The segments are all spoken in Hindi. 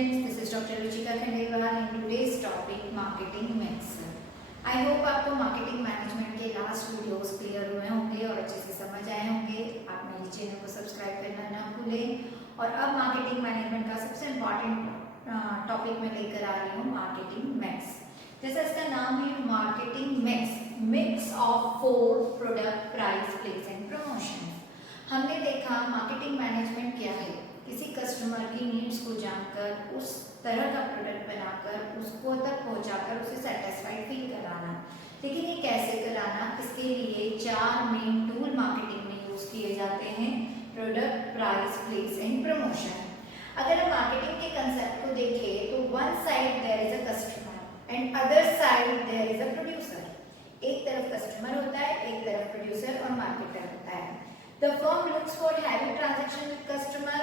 students, this is Dr. Ruchika Khandelwal and today's topic marketing mix. I hope आपको मार्केटिंग मैनेजमेंट के लास्ट वीडियोस क्लियर हुए होंगे और अच्छे से समझ आए होंगे। आप मेरे चैनल को सब्सक्राइब करना ना भूलें। और अब मार्केटिंग मैनेजमेंट का सबसे इम्पॉर्टेंट टॉपिक मैं लेकर आ रही हूँ, मार्केटिंग मिक्स। जैसा इसका नाम है marketing mix, mix of 4 product, price, place and promotion. हमने देखा मार्केटिंग मैनेजमेंट क्या है, किसी कस्टमर की नीड्स को जानकर उस तरह का प्रोडक्ट बनाकर उसको तक पहुंचाकर उसे सेटिस्फाइड फील कराना। लेकिन ये कैसे कराना, इसके लिए 4 मेन टूल मार्केटिंग में यूज किए जाते हैं, product, price, place and promotion. अगर हम मार्केटिंग के कंसेप्ट को देखें तो one side there is a customer and other side there is a producer. एक तरफ कस्टमर होता है, एक तरफ प्रोड्यूसर और मार्केटर होता है। The firm looks for having transaction with customer,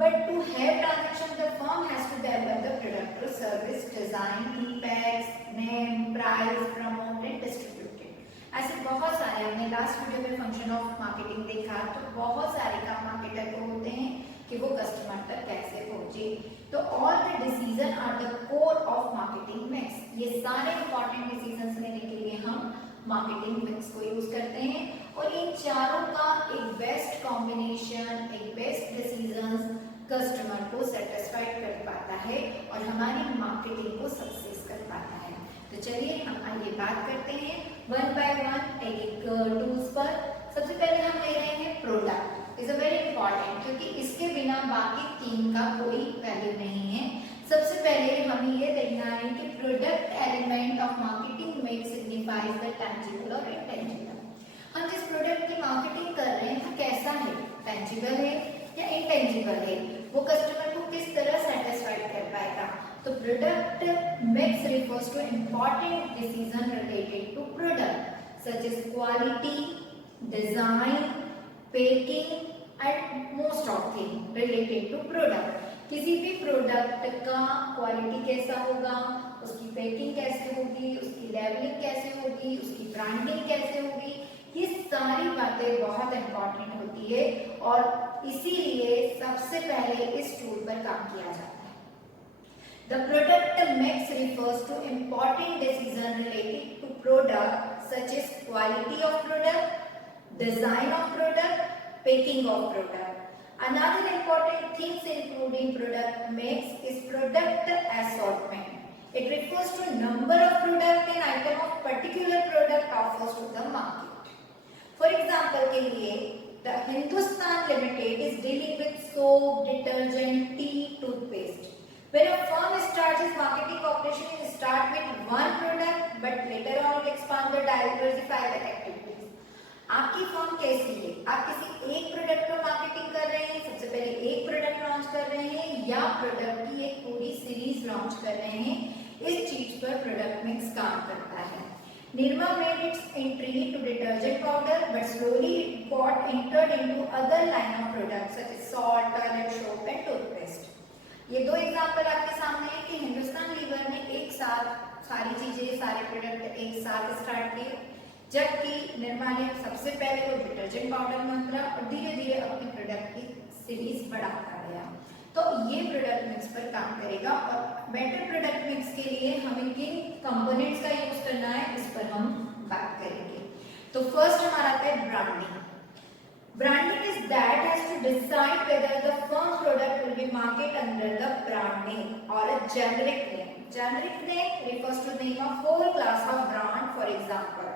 but to have transaction, the firm has to develop the product or service, design, impacts, name, price, promote and distribute it. ऐसे बहुत सारे, हमने लास्ट वीडियो में फंक्शन ऑफ मार्केटिंग देखा, तो बहुत सारे काम मार्केटर को होते हैं कि वो कस्टमर तक कैसे पहुंचे। तो all the decision are the core of marketing mix. ये सारे इंपॉर्टेंट डिसीजंस लेने के लिए हम मार्केटिंग मिक्स को यूज करते हैं और इन चारों का एक बेस्ट कॉम्बिनेशन, एक बेस्ट डिसीजंस कस्टमर को सेटिस्फाइड कर पाता है और हमारी मार्केटिंग को सक्सेस कर पाता है। तो चलिए हम आइए बात करते हैं वन बाय वन एक टूल्स पर। सबसे पहले हम ले रहे हैं product, is a very important, क्योंकि इसके बिना बाकी 3 का कोई वैल्यू नहीं है। सबसे पहले हमें ये देखना है कि product element of marketing mix signifies the tangible और इनटेंजिबल। हम जिस प्रोडक्ट की मार्केटिंग कर रहे हैं वो कैसा है, टेंजिबल है या इनटेंजिबल है, वो कस्टमर को किस तरह सेटिस्फाइड कर पाएगा। तो product mix refers to important decision related to product such as quality, design, packing and most of thing related to product. किसी भी प्रोडक्ट का क्वालिटी कैसा होगा, उसकी पैकिंग कैसे होगी, उसकी लेबलिंग कैसे होगी, उसकी ब्रांडिंग कैसे होगी, ये सारी बातें बहुत इंपॉर्टेंट होती है और इसीलिए सबसे पहले इस टूल पर काम किया जाता है। The product mix refers to important decision related to product such as quality of product, design of product, packing of product. Another important things including product mix is product assortment. It refers to number of product and item of particular product offers to the market. For example के लिए the Hindustan Limited is dealing with soap, detergent, tea, toothpaste. When a firm starts its marketing operation, it start with one product, but later on it expand the diversify the activities. आपकी फर्म कैसी है, आप किसी एक प्रोडक्ट पर मार्केटिंग कर रहे हैं, सबसे पहले एक प्रोडक्ट लॉन्च कर रहे हैं या प्रोडक्ट की एक पूरी सीरीज लॉन्च कर रहे हैं, इस चीज पर प्रोडक्ट मिक्स काम करता है। Nirma made its entry to detergent powder, but slowly it got entered into other line of products such as salt, toilet soap and toothpaste. ये 2 एग्जाम्पल आपके सामने है कि हिंदुस्तान लीवर ने एक साथ सारी चीजें, सारे प्रोडक्ट एक साथ स्टार्ट किए, जबकि निरमा ने सबसे पहले वो डिटर्जेंट पाउडर में उतरा और धीरे धीरे अपनी प्रोडक्ट की सीरीज बढ़ाता गया। तो ये प्रोडक्ट मिक्स पर काम करेगा और बेटर प्रोडक्ट मिक्स के लिए हमें किन कंपोनेंट्स का यूज करना है इस पर हम बात करेंगे। तो फर्स्ट हमारा आता है branding. Branding is that has to decide whether the firm product will be market under the brand name or a generic name. Generic name refers to name of whole class of brand. For example,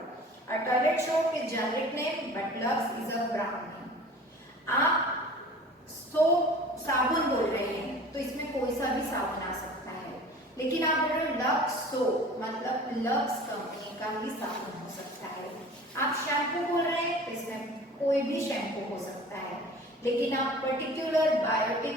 a toilet soap is generic name but Lux is a brand name. आप साबुन बोल रहे हैं तो इसमें कोई सा भी साबुन आ सकता है, लेकिन आप बोल रहे हो लक्स सोप मतलब लक्स कंपनी का ही साबुन हो सकता है। आप शैम्पू बोल रहे हैं तो इसमें कोई भी शैम्पू हो सकता है, लेकिन आप पर्टिकुलर बायोटिक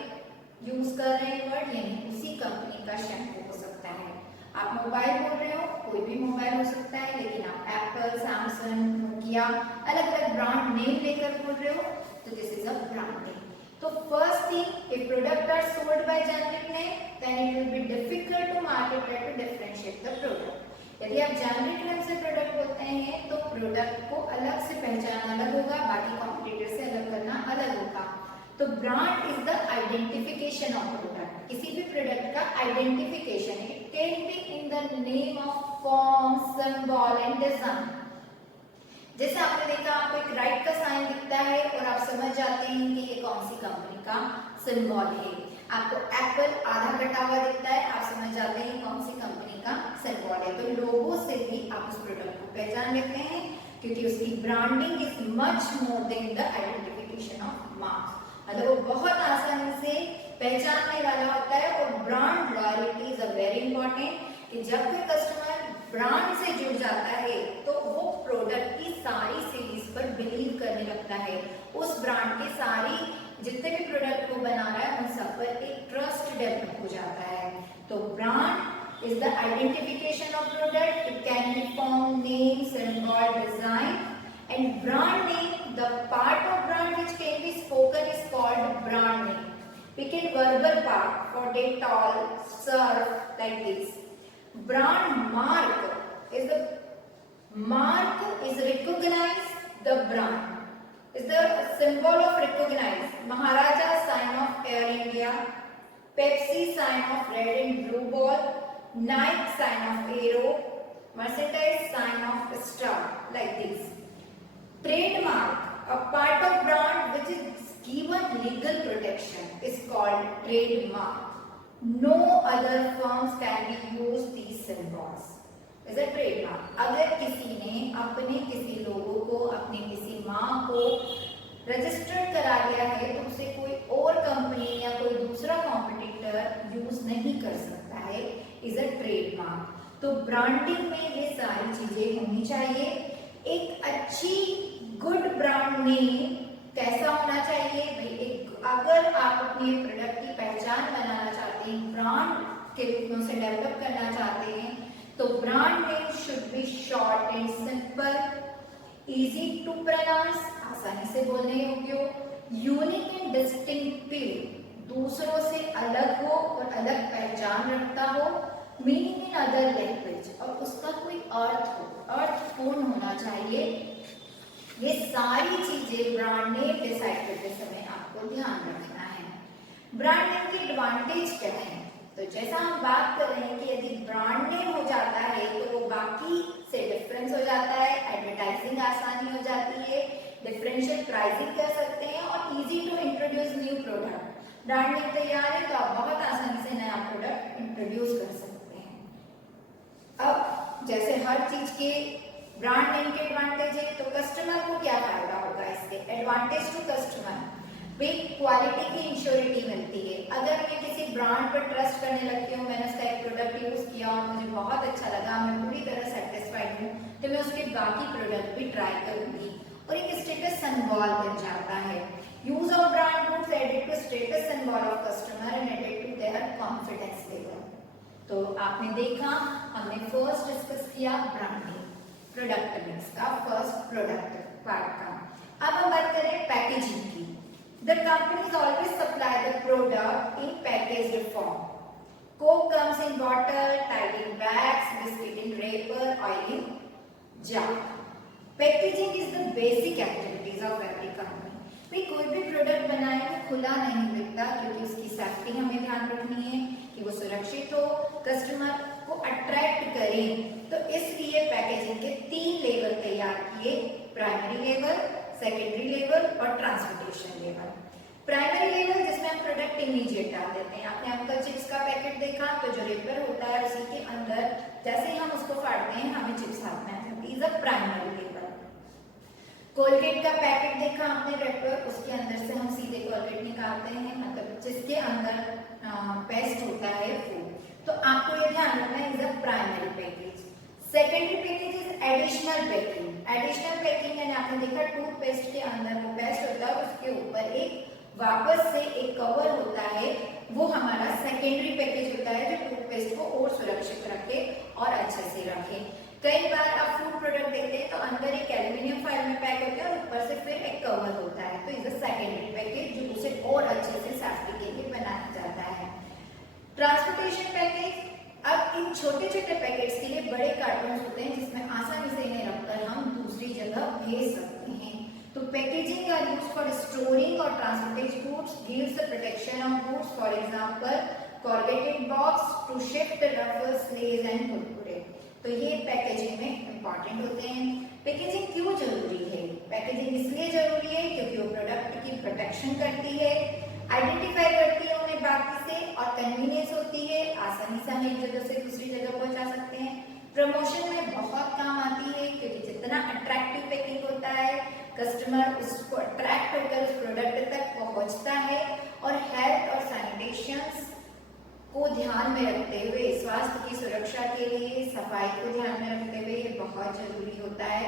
यूज कर रहे हैं वर्ड, यानी उसी कंपनी का शैम्पू हो सकता है। आप मोबाइल बोल रहे हो, कोई भी मोबाइल हो सकता है, लेकिन आप एप्पल, सैमसंग, नोकिया अलग अलग ब्रांड नेम लेकर बोल रहे हो तो this is a brand name. So first thing, if product are sold by generic name, then it will be difficult to market or to differentiate the product. यदि आप generic name से product बोलते हैं तो product को अलग से पहचानना अलग होगा, बाकी competitor से अलग करना अलग होगा। तो brand is the identification of product, किसी भी प्रोडक्ट का आइडेंटिफिकेशन है। It can be in the name of form, symbol and design. जैसे आपने देखा, आपको एक राइट का साइन दिखता है और आप समझ जाते हैं कि ये कौन सी कंपनी का सिंबल है। आपको एप्पल आधा कटा हुआ दिखता है, आप समझ जाते हैं कौन सी कंपनी का सिंबल है। तो लोगो से भी आप उस प्रोडक्ट को पहचान लेते हैं, क्योंकि उसकी branding is much more than the identification of marks. मतलब वो बहुत आसानी से पहचानने वाला होता है। और brand loyalty is a very important, कि जब कोई कस्टमर ब्रांड से जुड़ जाता है तो वो प्रोडक्ट की सारी सीरीज पर बिलीव करने लगता है। उस ब्रांड के सारी जितने भी प्रोडक्ट को बना रहा है उन सब पर एक ट्रस्ट डेवलप हो जाता है। तो brand is the identification of product. It can be form, name, symbol, design and brand name. The part of brand which can be spoken is called brand name. We can verbal part for Dettol, Surf, like this. Brand mark is the mark is recognize the brand is the symbol of recognize. Maharaja sign of Air India, Pepsi sign of red and blue ball, Nike sign of arrow, Mercedes sign of star, like this. Trademark, a part of brand which is given legal protection, is called trademark. No other firms can be used these symbols. Is a trademark. अगर किसी ने अपने किसी लोगों को, अपने किसी माँ को रजिस्टर्ड करा लिया है तो उसे कोई और कंपनी या कोई दूसरा कॉम्पिटिटर यूज नहीं कर सकता है। Is a trademark. तो ब्रांडिंग में ये सारी चीजें होनी चाहिए। एक अच्छी गुड ब्रांड नेम कैसा होना चाहिए भाई? अगर आप अपने प्रोडक्ट की पहचान बनाना चाहते हैं, ब्रांड के रूप में उसे डेवलप करना चाहते हैं, तो brand name should be short and simple, easy to pronounce, आसानी से बोलने योग्य हो, यूनिक एंड डिस्टिंक्टिव, दूसरों से अलग हो और अलग पहचान रखता हो, मीनिंग इन अदर लैंग्वेज, और उसका कोई अर्थ हो, अर्थपूर्ण होना चाहिए। ये सारी चीजें ब्रांड नेम डिसाइड करते समय आपको ध्यान रखना है। ब्रांड नेम के एडवांटेज क्या है? तो जैसा हम बात कर रहे हैं कि यदि ब्रांड नेम हो जाता है तो वो बाकी से डिफरेंस हो जाता है, एडवर्टाइजिंग आसानी हो जाती है, डिफरेंशियल प्राइसिंग कर सकते हैं और easy to introduce new product. Brand name तैयार है तो आप बहुत आसानी से नया प्रोडक्ट इंट्रोड्यूस कर सकते हैं। अब जैसे हर चीज के ब्रांड नेम के एडवांटेज है, तो कस्टमर को क्या फायदा होगा इससे? एडवांटेज टू कस्टमर, क्वालिटी की इंश्योरिटी मिलती है। अगर मैं किसी ब्रांड पर ट्रस्ट करने लगती हूँ, मैंने उसका एक प्रोडक्ट यूज किया और मुझे बहुत अच्छा लगा, मैं पूरी तरह सेटिस्फाइड हूँ, तो मैं उसके बाकी प्रोडक्ट भी ट्राई करूंगी और एक स्टेटस सिंबल बन जाता है। Use of brand goods added to status symbol of customer and added to their confidence level. तो आपने देखा, हमने फर्स्ट डिस्कस किया ब्रांडिंग, प्रोडक्ट मिक्स का फर्स्ट प्रोडक्ट पार्ट का। अब हम बात करें पैकेजिंग की। The companies always supply the product in packaged form. Coke comes in bottle, tied in bags, biscuit in wrapper, oil in jar. Packaging is the basic activities of every company. भाई कोई भी प्रोडक्ट बनाए वो खुला नहीं बिकता, क्योंकि उसकी सेफ्टी हमें ध्यान रखनी है कि वो सुरक्षित हो, कस्टमर को अट्रैक्ट करे। तो इसलिए पैकेजिंग के 3 लेवल तैयार किए, प्राइमरी लेवल, सेकेंडरी लेवल और ट्रांसपोर्टेशन लेवल। प्राइमरी लेवल जिसमें हम प्रोडक्ट इमीडिएट डाल देते हैं। आपने अंकल चिप्स का पैकेट देखा, तो जो रेपर होता है उसी के अंदर जैसे ही हम उसको फाड़ते हैं हमें चिप्स हाथ में आ जाती है, is a primary level. Colgate का पैकेट देखा आपने रेपर, उसके अंदर से हम सीधे कोलगेट निकालते हैं, मतलब जिसके अंदर पेस्ट होता है वो। तो आपको ये ध्यान रखना है, is a primary package. Secondary package is additional packing. Additional packing यानी आपने देखा टूथपेस्ट के अंदर वो पेस्ट होता है, उसके ऊपर एक वापस से एक कवर होता है, वो हमारा सेकेंडरी पैकेज होता है जो टूथपेस्ट को और सुरक्षित रखे और अच्छे से रखे। कई बार आप फूड प्रोडक्ट देखते हैं तो अंदर एक एल्यूमिनियम फॉइल में पैक होता है और ऊपर से फिर एक कवर होता है, तो इज अ सेकेंडरी पैकेज जो उसे और अच्छे से सेफ्टी के लिए बनाया जाता है। ट्रांसपोर्टेशन पैकेज, अब इन छोटे छोटे पैकेट्स के लिए बड़े कार्टून होते हैं जिसमें आसानी से इन्हें रखकर हम दूसरी जगह भेज सकते हैं। तो packaging are used for storing or transporting goods, gives the protection of goods, for example corrugated box to shift rubber, slays and Kurkure. तो ये पैकेजिंग में इम्पॉर्टेंट होते हैं। पैकेजिंग क्यों जरूरी है? पैकेजिंग इसलिए जरूरी है क्योंकि वो प्रोडक्ट की प्रोटेक्शन करती है, आइडेंटिफाई करती है उन्हें बाकी से, और कन्वीनियंस होती है, आसानी से हम एक जगह से दूसरी जगह पहुंचा सकते हैं। प्रमोशन में बहुत काम आती है क्योंकि जितना अट्रैक्टिव पैकिंग होता है, कस्टमर उसको अट्रैक्ट होकर उस प्रोडक्ट तक पहुंचता है, और हेल्थ और सैनिटेशन को ध्यान में रखते हुए, स्वास्थ्य की सुरक्षा के लिए सफाई को ध्यान में रखते हुए ये बहुत जरूरी होता है।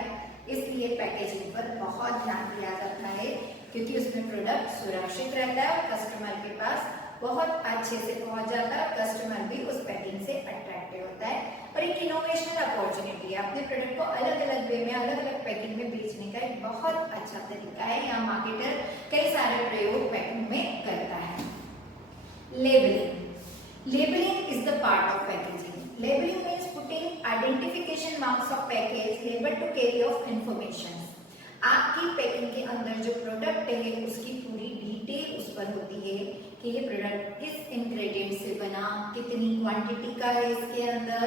इसलिए पैकेजिंग पर बहुत ध्यान दिया जाता है क्योंकि उसमें प्रोडक्ट सुरक्षित रहता है और कस्टमर के पास बहुत अच्छे से पहुंच जाता है, कस्टमर भी उस पैकिंग से अट्रैक्टिव होता है, और एक इनोवेशनल अपॉर्चुनिटी है। अपने प्रोडक्ट को अलग अलग वे में, अलग अलग पैकिंग में बेचने का एक बहुत अच्छा तरीका है। यहाँ मार्केटर कई सारे प्रयोग पैकिंग में करता है। Labelling. Labeling is the part of packaging. Labeling means putting identification marks of package label to carry of information. आपकी पैकिंग के अंदर जो प्रोडक्ट है उसकी पूरी डिटेल उस पर होती है कि ये प्रोडक्ट किस इंग्रेडिएंट से बना, कितनी क्वांटिटी का है इसके अंदर,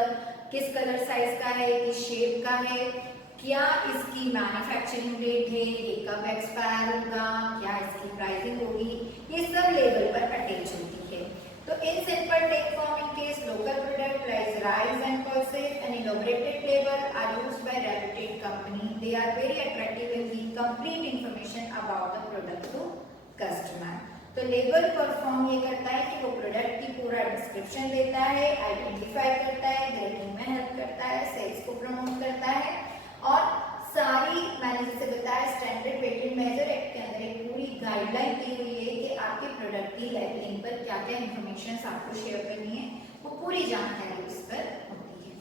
किस कलर साइज का है, किस शेप का है, क्या इसकी मैन्युफैक्चरिंग डेट है, ये कब एक्सपायर होगा, क्या इसकी प्राइसिंग होगी, ये सब लेबल पर अटैच होती है। तो in simple take form, in case local product like rice and pulses, an elaborated label are used by reputed company. They are very attractive and give complete information about the product to customer. तो लेबल परफॉर्म ये करता है कि वो प्रोडक्ट की पूरा डिस्क्रिप्शन देता है, आइडेंटिफाई करता है, ग्रेडिंग में हेल्प करता है, सेल्स को प्रमोट करता है, और सारी मैंने जैसे बताया स्टैंडर्ड पेटेंट मेजर एक्ट के अंदर एक पूरी गाइडलाइन दी हुई है कि आपके प्रोडक्ट की लेबलिंग पर क्या क्या इंफॉर्मेशन आपको शेयर करनी है, वो पूरी जानकारी उस पर होती है।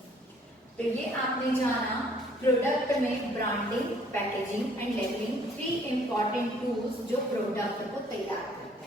तो ये आपने जाना प्रोडक्ट में branding, packaging and labelling, 3 important tools जो प्रोडक्ट को तैयार करते हैं।